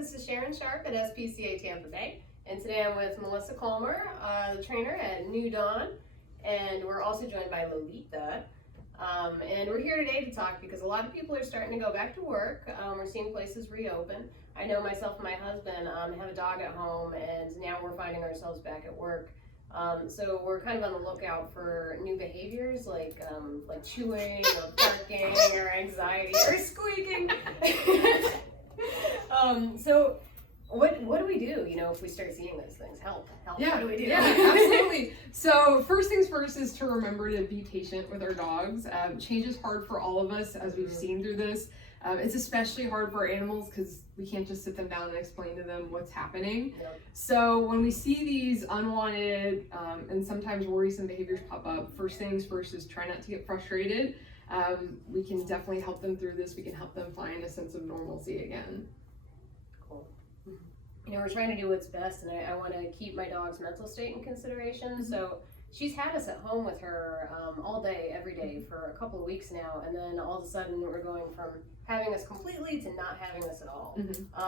this is Sharon Sharp at SPCA Tampa Bay, and today I'm with Melissa Kolmar, the trainer at New Dawn, and we're also joined by Lolita. And we're here today to talk because a lot of people are starting to go back to work. We're seeing places reopen. I know myself and my husband have a dog at home, and now we're finding ourselves back at work. So we're kind of on the lookout for new behaviors like chewing or barking or anxiety or squeaking. So what do we do, if we start seeing those things? Help. Yeah, what do we do? Yeah, absolutely. So first things first is to remember to be patient with our dogs. Change is hard for all of us, as we've seen through this. It's especially hard for animals because we can't just sit them down and explain to them what's happening. Yep. So when we see these unwanted and sometimes worrisome behaviors pop up, first things first is try not to get frustrated. We can definitely help them through this. We can help them find a sense of normalcy again. Cool. We're trying to do what's best, and I want to keep my dog's mental state in consideration. So she's had us at home with her all day, every day for a couple of weeks now, and then all of a sudden we're going from having us completely to not having us at all.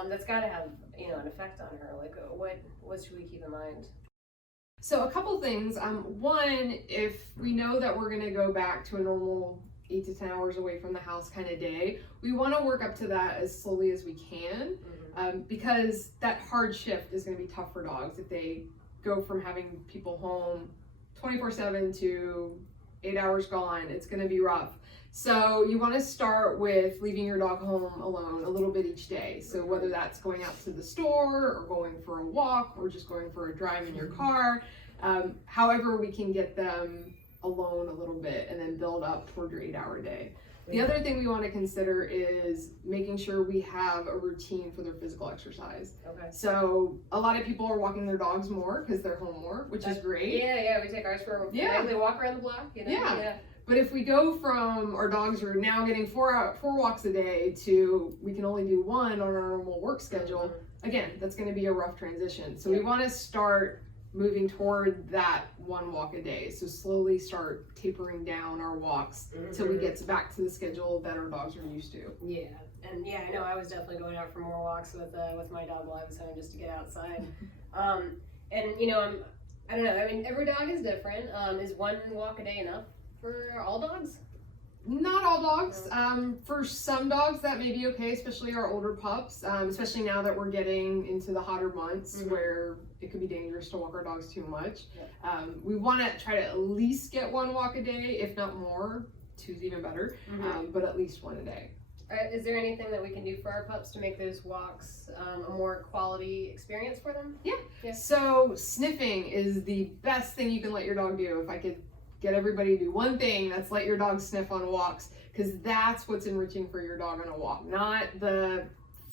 That's got to have an effect on her. Like, what should we keep in mind? So a couple things. One, if we know that we're going to go back to a normal 8 to 10 hours away from the house kind of day, we want to work up to that as slowly as we can. Because that hard shift is going to be tough for dogs if they go from having people home 24/7 to 8 hours gone. It's going to be rough. So you want to start with leaving your dog home alone a little bit each day. So whether that's going out to the store or going for a walk or just going for a drive in your car, however we can get them alone a little bit and then build up toward your 8-hour day. The other thing we want to consider is making sure we have a routine for their physical exercise. Okay. So a lot of people are walking their dogs more because they're home more, which is great. Yeah, we take ours for a nightly walk around the block. Yeah. But if we go from our dogs are now getting 4 walks a day to we can only do 1 on our normal work schedule, again, that's going to be a rough transition. So we want to start moving toward that 1 walk a day. So slowly start tapering down our walks till we get back to the schedule that our dogs are used to. Yeah, and I know I was definitely going out for more walks with my dog while I was home just to get outside. And I don't know. I mean, every dog is different. Is 1 walk a day enough for all dogs? Not all dogs. For some dogs that may be okay, especially our older pups, especially now that we're getting into the hotter months where it could be dangerous to walk our dogs too much. We want to try to at least get 1 walk a day, if not more. 2's even better, but at least 1 a day. Is there anything that we can do for our pups to make those walks a more quality experience for them? Yeah. So sniffing is the best thing you can let your dog do. If I could get everybody to do one thing, that's let your dog sniff on walks, because that's what's enriching for your dog on a walk, not the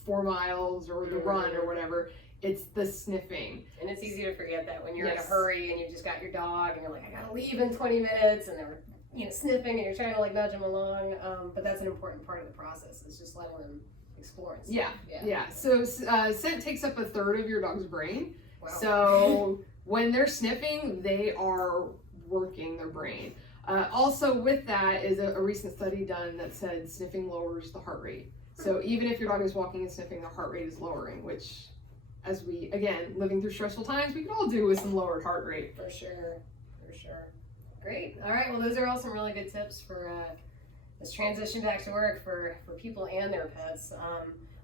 4 miles or the run or whatever. It's the sniffing. And it's easy to forget that when you're in a hurry and you've just got your dog and you're like, I gotta leave in 20 minutes, and they're sniffing and you're trying to nudge them along. But that's an important part of the process. It's just letting them explore and stuff. Yeah. So scent takes up 1/3 of your dog's brain. Wow. So when they're sniffing, they are working their brain. Also with that is a recent study done that said sniffing lowers the heart rate. So even if your dog is walking and sniffing, their heart rate is lowering, which as we, again, living through stressful times, we can all do with some lowered heart rate. For sure. Great. All right, well, those are all some really good tips for this transition back to work for people and their pets.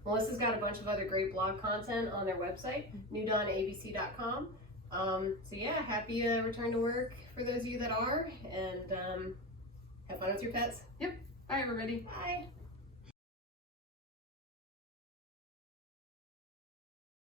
Melissa's got a bunch of other great blog content on their website, newdawnabc.com. Happy return to work for those of you that are, and have fun with your pets. Yep. Bye, everybody. Bye.